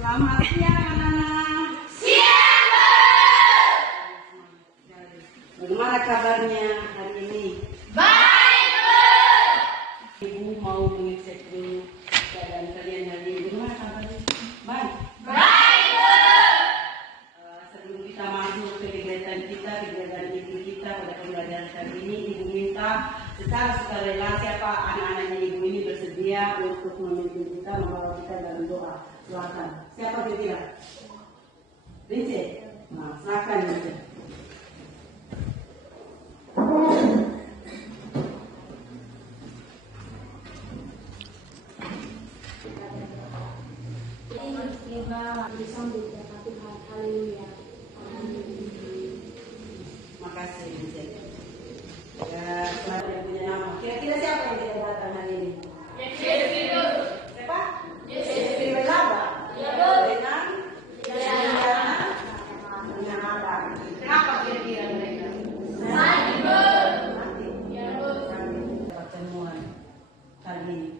Selamat siang anak-anak. Siang, Bu. Bagaimana kabarnya hari ini? Baik, Bu. Ibu mau mengecek dulu keadaan kalian hari ini. Bagaimana kabarnya? Baik. Baik, Bu. Sebelum kita masuk ke kegiatan ibu kita pada pembelajaran kali ini, ibu minta secara sukarela siapa anak-anaknya ibu ini bersedia untuk memimpin kita, membawa kita dalam doa. Silakan. Siapa kira-kira? Rince? Nah, silakan Rince. Makasih Rince. Ya, selamat yang punya nama. Kira-kira siapa yang tidak datang hari ini? Siapa? Yesus Laba. Ya, Bu. Dengan Kenapa kira-kira mereka? Mati, Bu. Mati. Ya, Bu. Pertemuan kali ini.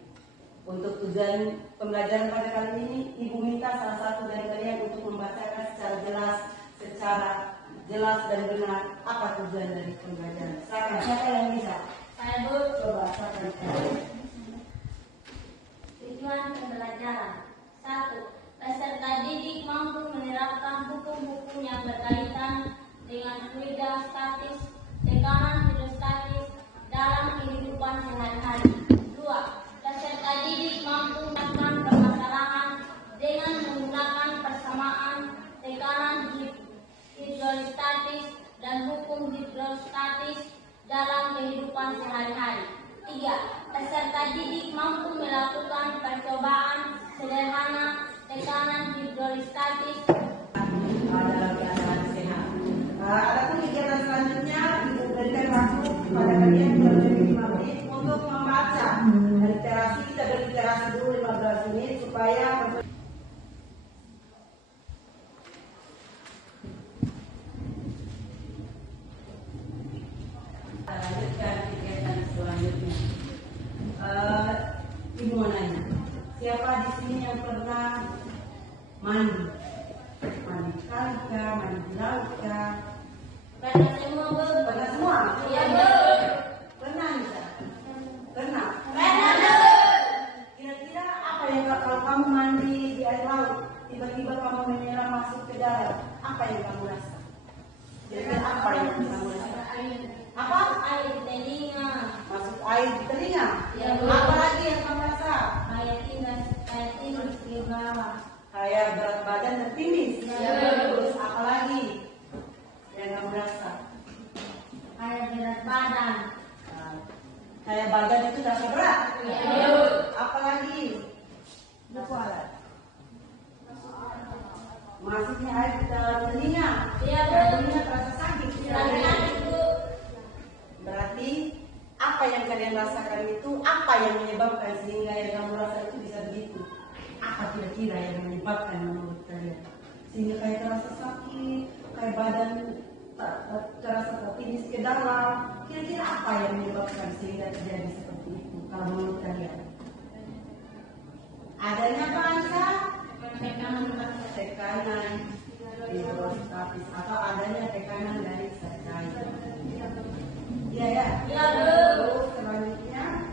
Untuk tujuan pembelajaran pada kali ini, ibu minta salah satu dari kalian untuk membacakan secara jelas dan benar apa tujuan dari pembelajaran. Silakan, siapa yang bisa? Saya, Bu. Coba silakan. Tujuan pembelajaran 1. Peserta didik mampu menerapkan hukum-hukum yang berkaitan dengan fluida statis, tekanan hidrostatis dalam kehidupan sehari-hari. 2. Peserta didik mampu menerapkan permasalahan dengan menggunakan persamaan tekanan hidrostatis dan hukum hidrostatis dalam kehidupan sehari-hari. 3. Peserta didik mampu melakukan percobaan sederhana tekanan hidrostatis Dalam keadaan sehat. Adapun kegiatan selanjutnya, ibu berikan waktu pada kalian kurang lebih 5 menit untuk membaca literasi. Kita berliterasi dulu 15 menit supaya lanjutkan kegiatan selanjutnya. Ibu mau nanya, siapa di sini yang pernah mandi? Mandi kali kah, mandi di laut kah? Pernah semua, Bu. Pernah semua? Iya, Bu. Pernah Nisa? Pernah? Pernah, Bu. Kira-kira apa yang kalau kamu mandi di air laut, tiba-tiba kamu menyelam masuk ke dalam, apa yang kamu rasa? Kira-kira apa yang kamu rasa? Apa? Air di telinga. Masuk air di telinga? Iya, Bu. Apa lagi yang kamu rasa? Kayak tinggi di bawah. Kayak berat badan tertindih. Iya, Bu. Terus apa lagi yang kamu rasa? Kayak berat badan. Nah, kayak badan itu rasa berat. Iya, Bu. Apa lagi? Buku alat. Masuknya air ke dalam telinga. Iya, Bu. Telinga terasa sakit. Sakit, Bu. Berarti apa yang kalian rasakan itu, apa yang menyebabkan sehingga yang kamu rasa itu bisa begitu? Apa kira-kira yang menyebabkan menurut kalian? Sehingga kayak terasa sakit, kayak badan terasa tertindih ke dalam. Kira-kira apa yang menyebabkan sehingga terjadi seperti itu kalau menurut kalian? Adanya apa Anissa? Tekanan hidrostatis atau adanya tekanan dari sercai. Iya ya. Iya, Bu. Terus selanjutnya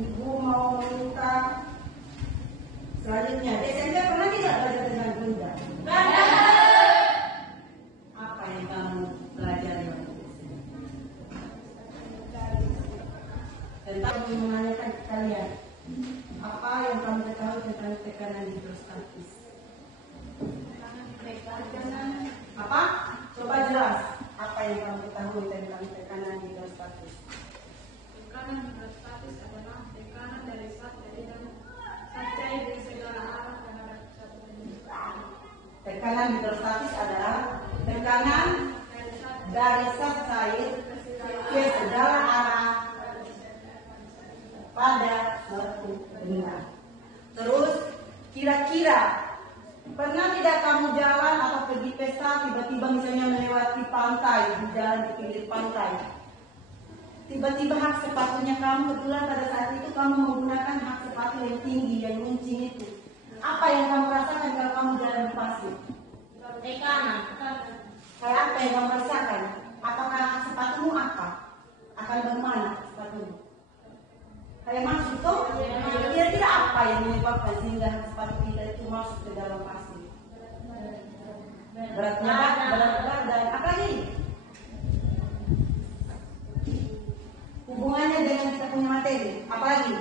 ibu mau minta selanjutnya. SMP pernah tidak belajar tentang fluida? Apa yang kamu pelajari waktu itu? Tentang menanyakan ke kalian. Apa yang kamu ketahui tentang tekanan hidrostatis? Apa? Coba jelas. Apa yang kamu ketahui tentang tekanan hidrostatis? Tekanan hidrostatis adalah tekanan dari zat dan zat cair di segala arah terhadap satu benda. Tekanan hidrostatis adalah tekanan dari zat cair ke segala arah pada suatu benda. Terus kira-kira pernah tidak kamu jalan atau pergi pesta tiba-tiba misalnya melewati pantai, di jalan di pinggir pantai, tiba-tiba hak sepatunya kamu kebetulan pada saat itu kamu menggunakan hak sepatu yang tinggi yang runcing itu, apa yang kamu rasakan kalau kamu jalan dalam pasir? Tekanan. Kayak apa yang kamu rasakan? Apakah sepatumu apa? Akan bagaimana sepatumu? Kayak masuk tuh? Kira-kira apa yang menyebabkan sehingga sepatu kita itu masuk ke dalam pasir? Berat badan. Apa lagi? Hubungannya dengan kita punya materi. Apa lagi?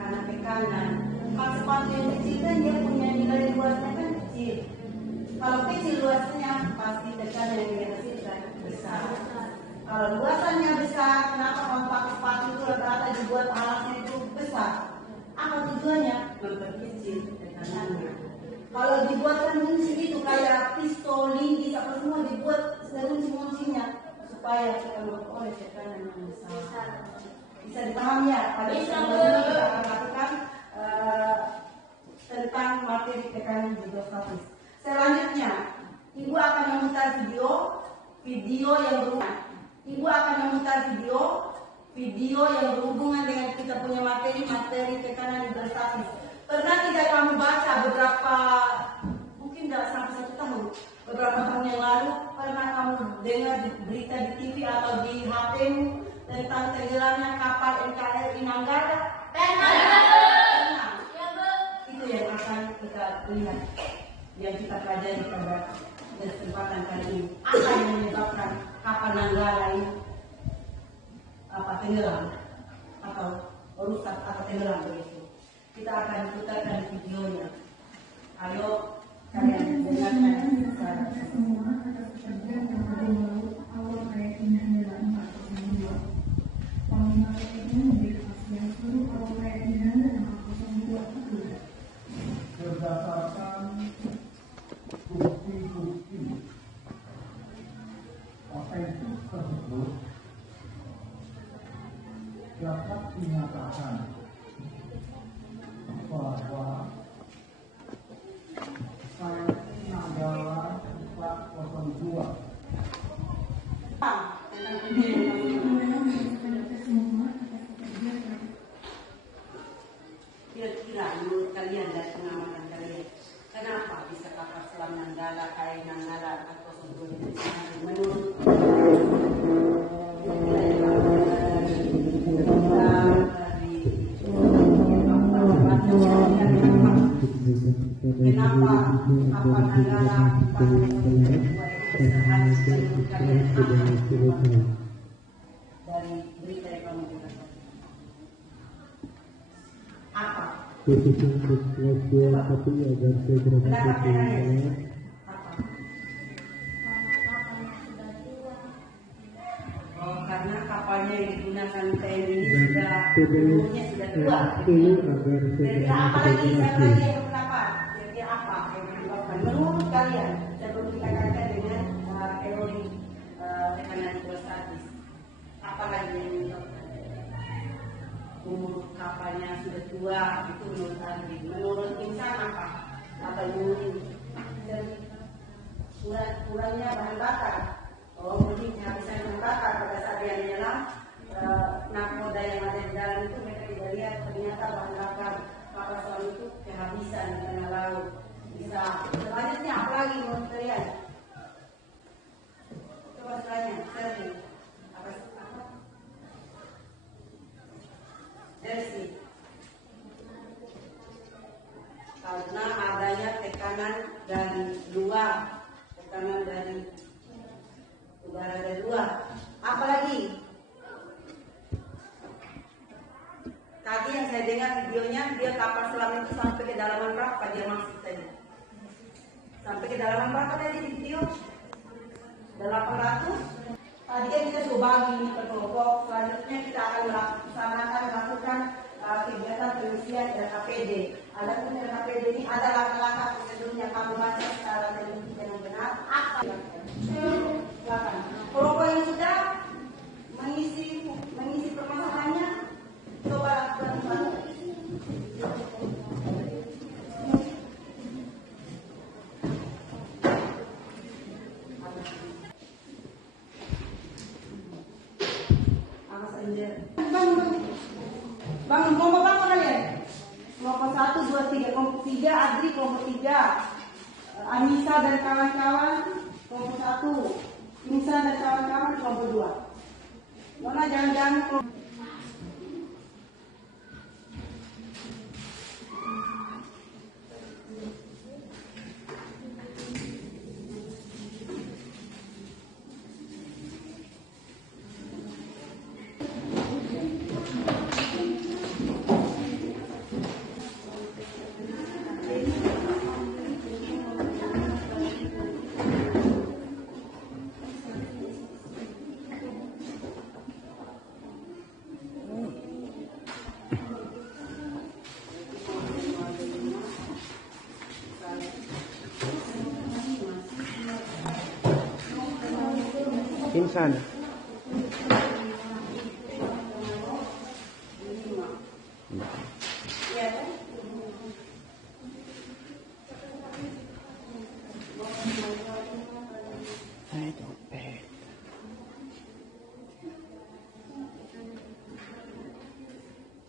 Karena tekanan. Kalau sepatu yang kecil kan dia punya nilai luasnya kan kecil. Kalau kecil luasnya pasti tekanan yang di atas itu kan besar. Kalau luasannya besar, kenapa kamu pakai sepatu itu rata-rata dibuat alasnya itu besar? Apa tujuannya? Memperkecil tekanannya. Kalau dibuatkan kunci itu kayak pistol, linggis, apa semua dibuat kunci-kuncinya supaya kita memperoleh tekanan yang besar. Bisa dipahami ya? Pada sebelumnya kita akan lakukan tentang materi tekanan hidrostatis. Selanjutnya, Ibu akan memutar video yang berhubungan. Ibu akan memutar video yang berhubungan dengan kita punya materi tekanan hidrostatis. Pernah tidak kamu baca mungkin tidak sampai 1 tahun, beberapa tahun yang lalu, pernah kamu dengar berita di TV atau di HP tentang tenggelamnya kapal NKRI Nanggala? Pernah. Itu yang akan kita lihat, yang kita pelajari pada kesempatan kali ini. Apa yang menyebabkan kapal Nanggala ini tenggelam atau rusak atau tenggelam begitu? Kita akan putarkan videonya. Ayo kalian dengarkan secara Semua atas pekerjaan yang ada di laut, awal kayak ini adalah 402. Panglima TNI memberi kepastian seluruh awal kayak ini adalah 402 itu. Berdasarkan bukti-bukti otentik tersebut dapat dinyatakan bahwa KRI Nanggala 402 kira-kira menurut kalian dan pengamatan kalian, kenapa bisa kapal selam Nanggala, KRI Nanggala 402 menurut kenapa kapal Nanggala dari berita yang kamu dengar? Apa? Kenapa kalian? Apa? Oh, karena kapalnya yang digunakan TNI ini umurnya sudah tua. Jadi apa lagi? Siapa lagi yang berpendapat? Jadi apa yang menyebabkan? Menurut kalian, sebelum kita kaitkan dengan teori tekanan hidrostatis, apa lagi yang menyebabkan? Umur kapalnya sudah tua, itu menurut ahli. Menurut insan apa? Apa menurut kurangnya bahan bakar? Oh, mungkin kehabisan bahan bakar pada saat dia menyelam. Nakoda yang ada di dalam itu mereka tidak lihat ternyata bahan bakar kapal selam itu kehabisan di tengah laut. Bisa. Selanjutnya apa lagi menurut kalian? Coba selanjutnya, searching. Apa? Versi. Karena adanya tekanan dari luar, tekanan dari udara dari luar. Apalagi tadi yang saya dengar videonya, dia kapal selam itu sampai ke dalaman berapa dia masuk tadi? Sampai ke dalaman berapa tadi di video? 800. Tadi kan kita sudah bagi ini ke kelompok. Selanjutnya kita akan melakukan kegiatan pengisian RKPD. Adapun RKPD ini ada langkah-langkah prosedur yang kamu baca secara teliti dengan benar. Apa? Silakan. Kelompok yang sudah mengisi permasalahannya, coba lakukan. Bangun, mau bangun kalian? mahasiswa 3, kelompok 3, Adri kelompok 3, Anissa dan kawan-kawan kelompok 1, Insan dan kawan-kawan kelompok 2. Nona jangan kelompok. Insan.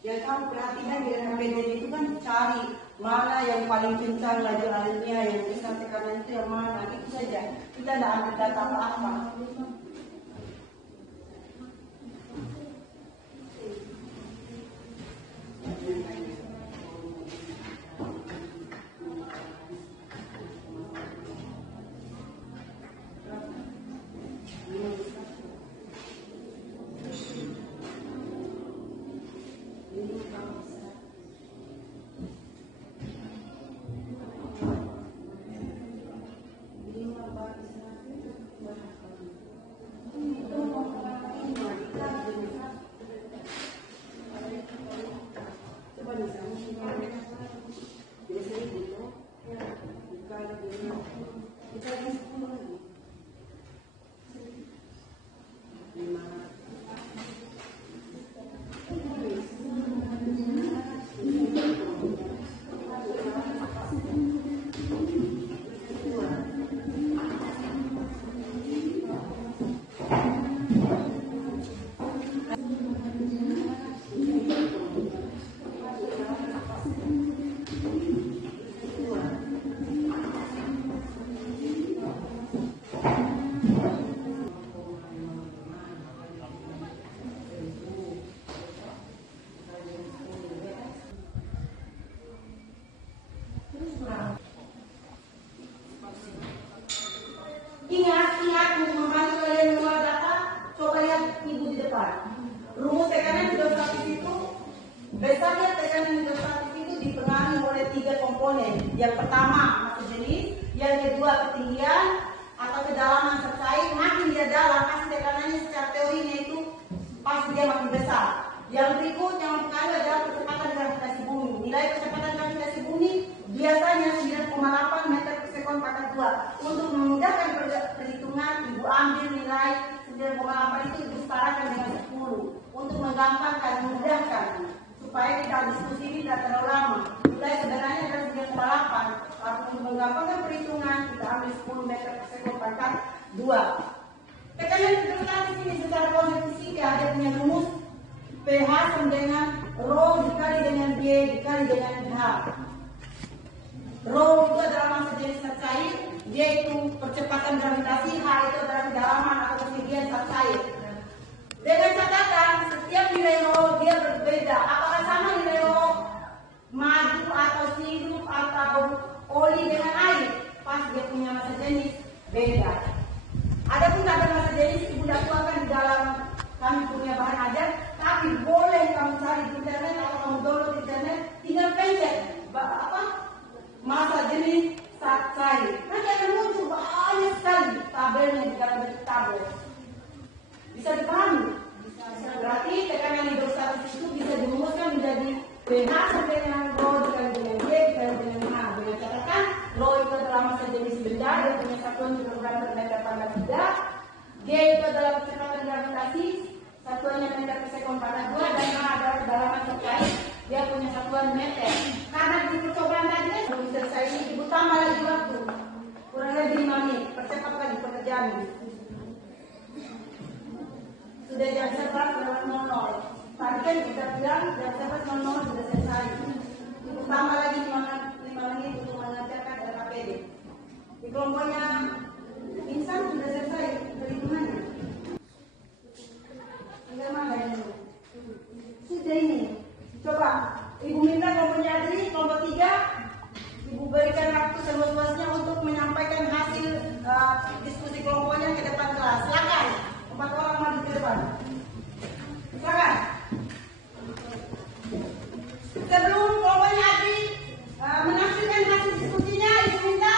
Yang kamu perhatikan di RKPD itu kan cari mana yang paling kencang laju aritnya, yang besar tekanan itu yang mana, itu saja. Kita tidak ambil data apa-apa. Ingat membantu kalian mengelola data. Coba lihat ibu di depan. Rumus tekanan hidrostatis itu, besarnya tekanan hidrostatis itu dipengaruhi oleh 3 komponen. Yang pertama massa jenis, yang kedua ketinggian atau kedalaman cair. Makin dia dalam, pasti tekanannya secara teorinya itu pasti dia makin besar. Yang berikut yang mempengaruhi adalah kecepatan gravitasi bumi. Nilai kecepatan gravitasi bumi biasanya 9,8 meter per sekon pangkat 2. Untuk memudahkan perhitungan, ibu ambil nilai 9,8 itu disetarakan dengan 10. Untuk menggampangkan, memudahkan, supaya kita diskusi ini tidak terlalu lama. Nilai sebenarnya adalah 9,8. Tapi untuk menggampangkan perhitungan, kita ambil 10 meter per sekon pangkat 2. Tekanan hidrostatis ini secara konsep fisika ada punya rumus pH sama dengan rho dikali dengan B dikali dengan H. Rho itu adalah massa jenis zat cair, D itu percepatan gravitasi, H itu adalah kedalaman atau ketinggian zat cair. Dengan catatan setiap nilai rho dia berbeda. Apakah sama nilai rho madu atau sirup atau oli dengan air? Pas dia punya massa jenis beda. Adapun tabel massa jenis ibu dah tuangkan di dalam kami punya bahan ajar, tapi boleh kamu cari di internet atau kamu download di internet, tinggal pencet massa jenis zat cair. Nanti akan muncul banyak sekali tabelnya di dalam bentuk tabel. Bisa dipahami? Berarti tekanan hidrostatis itu bisa dirumuskan menjadi pH sampai dengan rho dikali dengan G dikali dengan H. Dengan catatan rho itu adalah massa jenis benda, dia punya satuan kilogram per meter pangkat 3. G itu adalah percepatan gravitasi, satuannya meter per sekon pangkat 2, dan H adalah kedalaman zat cair, dia punya satuan meter. Karena di percobaan tadi kan belum selesai, ibu tambah lagi waktu kurang lebih 5 menit, percepat lagi pekerjaan ini. Sudah jam 11.00. Tadi kan kita bilang jam 11.00 sudah selesai. Ibu tambah lagi 5 kelompoknya insan sudah selesai perhitungannya. Enggak mana dulu. Sudah ini. Coba Ibu minta kelompoknya Adri, kelompok 3, Ibu berikan waktu seluas-luasnya untuk menyampaikan hasil diskusi kelompoknya ke depan kelas. Silakan. 4 orang maju ke depan. Silakan. Sebelum kelompoknya Adri menampilkan hasil diskusinya, Ibu minta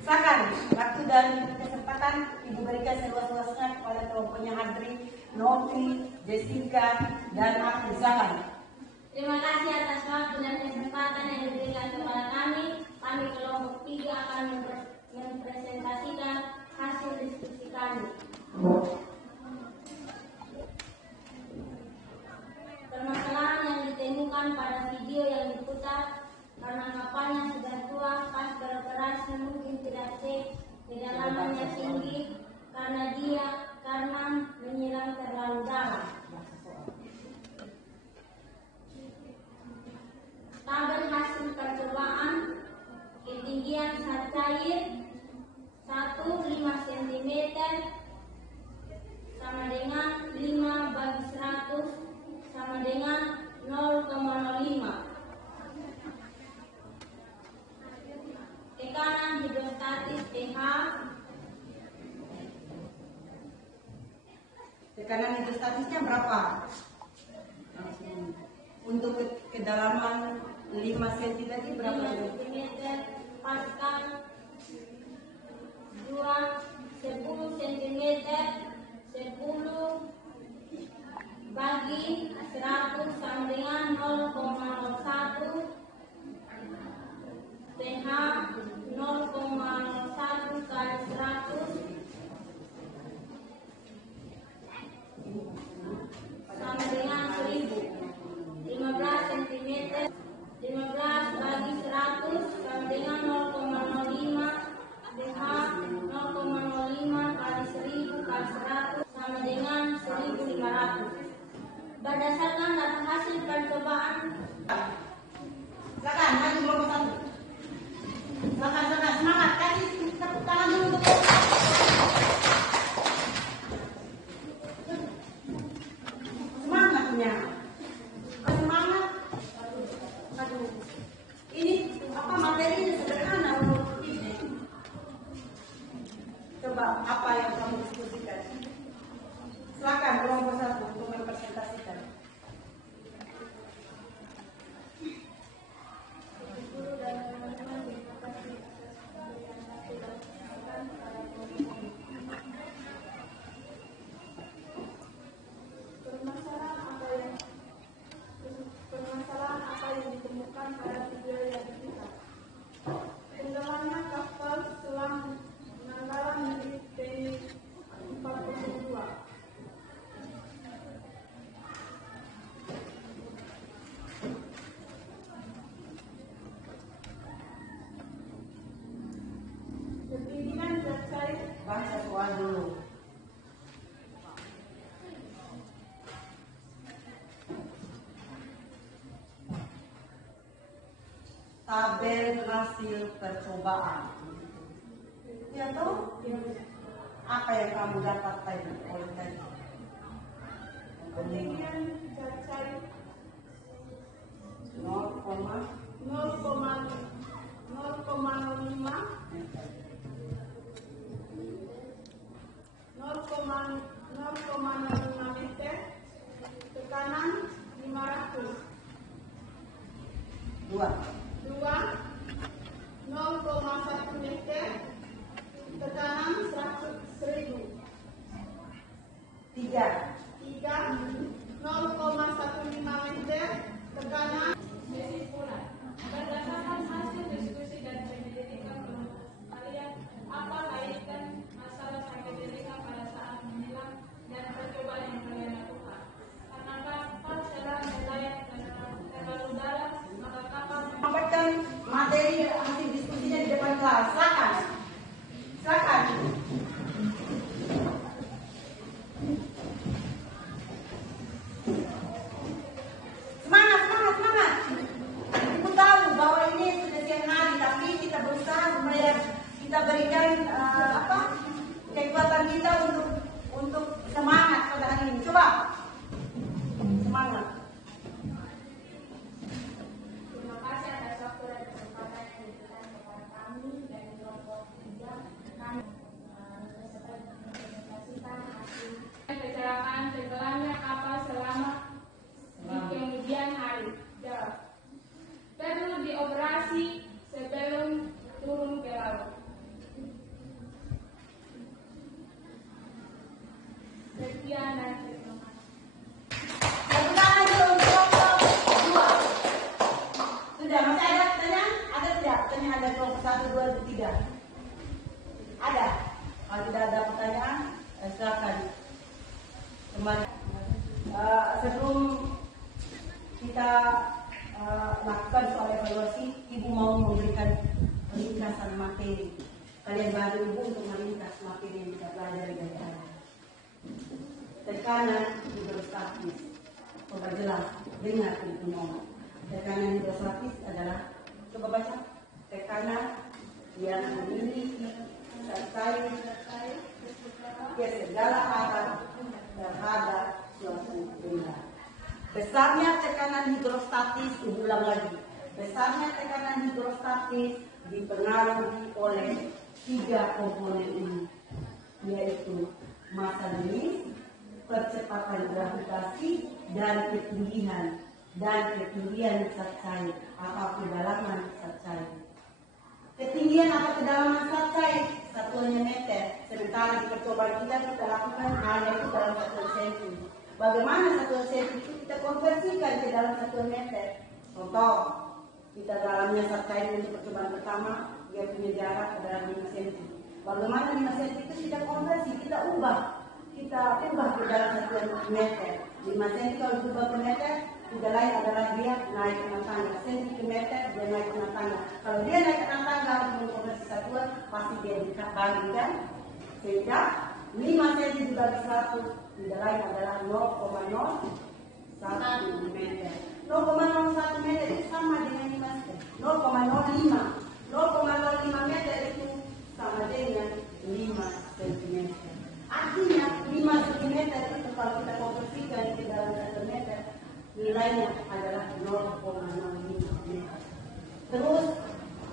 silakan, waktu dan kesempatan Ibu berikan seluas-luasnya kepada kelompoknya Adri, Novi, Jessica, dan aku. Silakan. Terima kasih atas waktu dan kesempatan yang diberikan kepada kami. Kami kelompok 3 akan mempresentasikan hasil diskusi kami. Permasalahan yang ditemukan pada video yang diputar karena kapalnya sudah tua pas beroperasi mungkin tidak safe, kedalamannya tinggi karena menyiram terlalu dalam. Tabel hasil percobaan ketinggian zat cair 1,5 cm sama dengan 5 bagi 100 sama dengan 0,05. Tekanan hidrostatis pH. Tekanan hidrostatisnya berapa? Untuk kedalaman 5 cm tadi berapa? 5 cm Pascal 10 cm 10 bagi 100 sama dengan 0,01 pH 0,01 kali 100 sama dengan 1000. 15 cm 15 bagi 100 sama dengan 0,05 pH 0,05 kali 1000 kali 100 sama dengan 1500. Berdasarkan data hasil percobaan, Silakan, maju kelompok 1. Silakan, semangat, kasih tepuk tangan dulu untuk semangatnya. Semangat. Aduh. Ini apa materinya sederhana menurut ini. Coba apa yang kamu diskusikan. Silakan kelompok 1 untuk mempresentasikan. Permasalahan apa yang ditemukan pada video yang diputar. Tenggelamnya kapal selam Nanggala milik TNI 402. Ketinggian zat cair Baca soal dulu. Tabel hasil percobaan. Ya toh? Apa yang kamu dapat tadi? ketinggian zat cair 0,05 meter, tekanan 500. 2. 0,1 meter, tekanan 1000. 3. 0,15 meter, tekanan kesimpulan. Berdasarkan hasil 1, 2, 3. Ada? Kalau tidak ada pertanyaan, silakan. Kembali. Sebelum kita lakukan soal evaluasi, Ibu mau memberikan ringkasan materi. Kalian bantu Ibu untuk meringkas materi yang kita pelajari dari tadi. Tekanan hidrostatis. Coba jelas, dengar Ibu ngomong. Tekanan hidrostatis adalah, coba baca, tekanan yang memiliki sertai ke segala arah terhadap suatu benda. Besarnya tekanan hidrostatis, ulang lagi. Besarnya tekanan hidrostatis dipengaruhi oleh 3 komponen ini, yaitu massa jenis, percepatan gravitasi, dan ketinggian zat cair atau kedalaman zat cair. Ketinggian atau kedalaman zat cair satuannya meter, sementara di percobaan kita lakukan hanya itu dalam satuan senti. Bagaimana satuan senti itu kita konversikan ke dalam satuan meter? Contoh, kita dalamnya zat cair untuk percobaan pertama, dia punya jarak adalah 5 cm. Bagaimana 5 cm itu kita konversi, kita ubah ke dalam satuan meter. 5 cm kalau diubah ke meter, tidak lain adalah dia naik kena tangga. Sentimeter dia naik kena tangga. Kalau dia naik kena tangga untuk konversi satuan, pasti dia bagikan. Sehingga 5 cm dibagi 1 tidak lain adalah 0,01 meter. 0,01 meter itu sama dengan 5 cm. 0,05 meter itu sama dengan 5 cm. Artinya 5 cm itu kalau kita konversikan ke dalam 1 meter, nilainya adalah 0,05 meter. Terus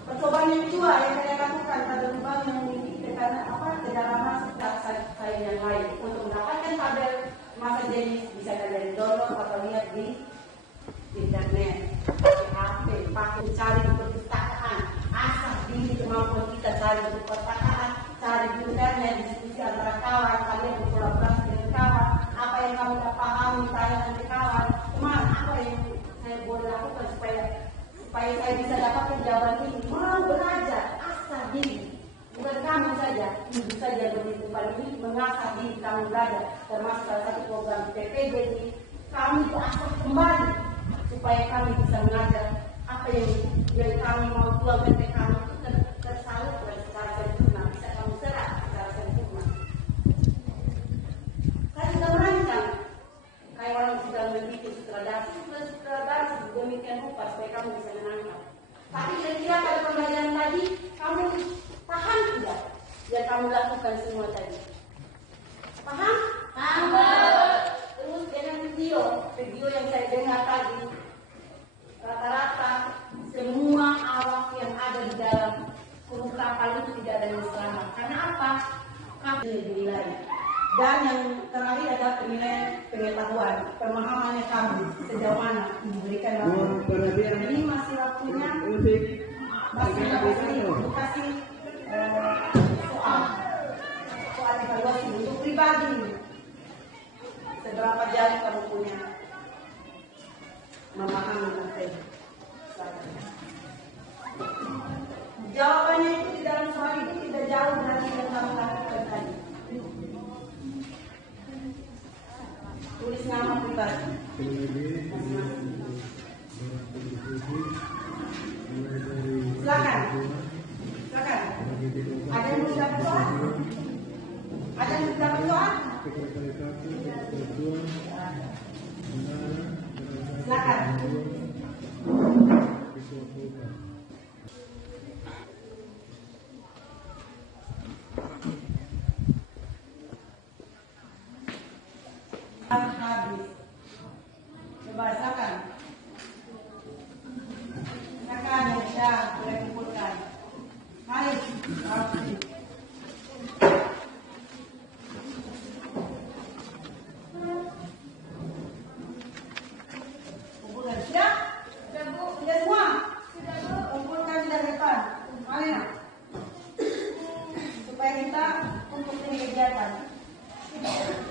percobaan yang kedua yang saya lakukan pada lubang yang memiliki kedalaman zat cair yang lain. Untuk mendapatkan tabel massa jenis bisa kalian download atau lihat di internet, pakai HP, pakai cari di perpustakaan, asal diri kemampuan kita cari di perpustakaan, cari di internet, diskusi antara kawan, kalian berkolaborasi dengan kawan, apa yang kamu tidak pahami, tanyakan ke kawan, teman, apa yang saya boleh lakukan supaya saya bisa dapatkan jawaban ini. Mau belajar, asal diri, bukan kamu saja, ibu saja begitu paling ini mengasah diri kamu belajar, termasuk salah satu program PPJ ini, kami itu asal kembali supaya kami bisa mengajar apa yang kami mau tuangkan ke kami itu tersalurkan secara sempurna, bisa kamu serap secara sempurna. Saya sudah merancang kayak orang sedang begitu sutradara demikian rupa supaya kamu bisa menangkap. Tapi kira-kira pada pembelajaran tadi kamu paham tidak yang kamu lakukan semua tadi? Paham? Paham. Terus dengan video yang saya dengar tadi, rata-rata semua awak yang ada di dalam kru kapal itu tidak ada yang selamat. Karena apa? Kami dinilai. Dan yang terakhir adalah penilaian pengetahuan, pemahamannya kamu sejauh mana diberikan waktu. Ini masih waktunya, masih kasih soal evaluasi untuk pribadi. Seberapa jauh kamu punya memahami materi. Jawabannya itu di dalam soal itu tidak jauh dari yang kamu lakukan tadi. Tulis nama pribadi. Silakan. Ada yang mau dapat soal? Ada yang mau dapat soal? Silakan. Habis. Coba silakan. Silakan ya, sudah boleh kumpulkan. Mari. Kumpulkan. Sudah? Sudah Bu? Sudah semua? Sudah Bu. Kumpulkan sudah depan. Mari nak. Supaya kita untuk ini kegiatan. Sudah.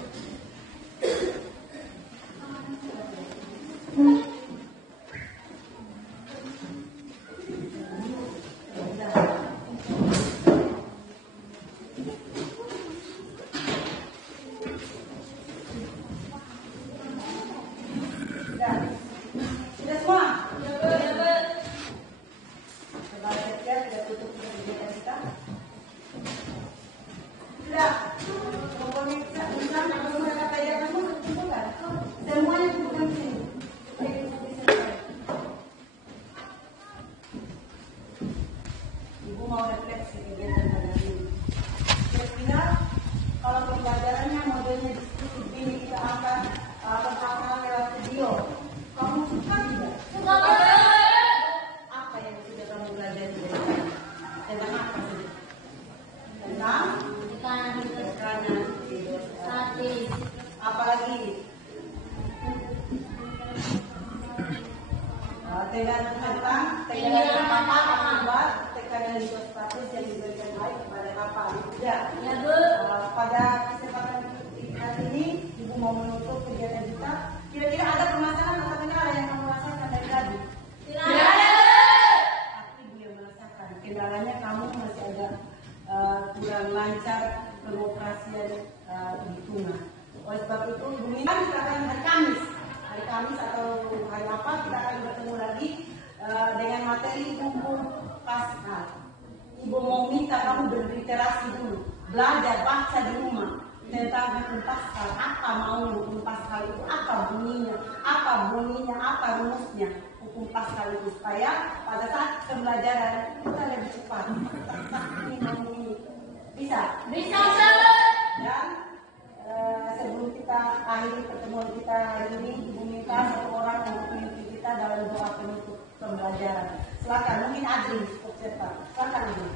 mau refleksi kegiatan hari ini. Kira-kira kalau pembelajarannya modelnya diskusi ini kita akan pertama lewat video. Kamu suka tidak? Suka banget. Apa yang sudah kamu belajar dari sana? Tentang apa saja? Tentang tekanan Statis. apalagi tekanan apa akibat tekanan hidrostatis yang diberikan baik kepada kapal. Ya. Ya, Bu. Pada kesempatan hari ini Ibu mau menutup kegiatan kita. Kira-kira ada permasalahan atau kendala yang kamu rasakan dari tadi? Tidak ada. Tapi Ibu yang merasakan kendalanya kamu masih agak kurang lancar pengoperasian di tuna. Oleh sebab itu Ibu minta kita akan hari Kamis atau hari apa kita akan bertemu lagi dengan materi hukum Pascal. Ibu mau minta kamu berliterasi dulu, belajar baca di rumah tentang hukum Pascal. Apa maunya hukum Pascal itu? Apa bunyinya, apa rumusnya hukum Pascal itu, supaya pada saat pembelajaran kita lebih cepat. Ini bisa. Bisa, Ustaz. Dan sebelum kita akhiri pertemuan kita hari ini, Ibu minta satu orang untuk memimpin kita dalam doa penutup pembelajaran. Silakan, mungkin Adri ikut serta. Silakan Ibu.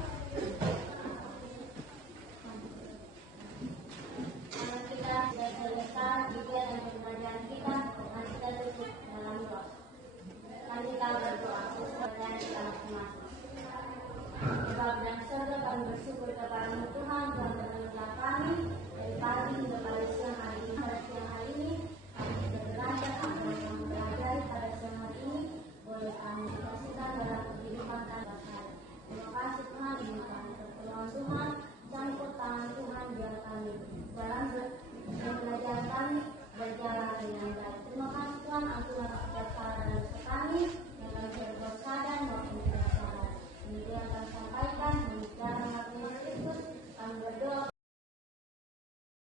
Karena kita sudah selesai kegiatan pembelajaran kita, mari kita tutup dalam doa. Mari kita berdoa sesuai kita masing-masing. Bapa dan Surga, kami bersyukur kepada Tuhan, Tuhan telah kami dari pagi hingga pada siang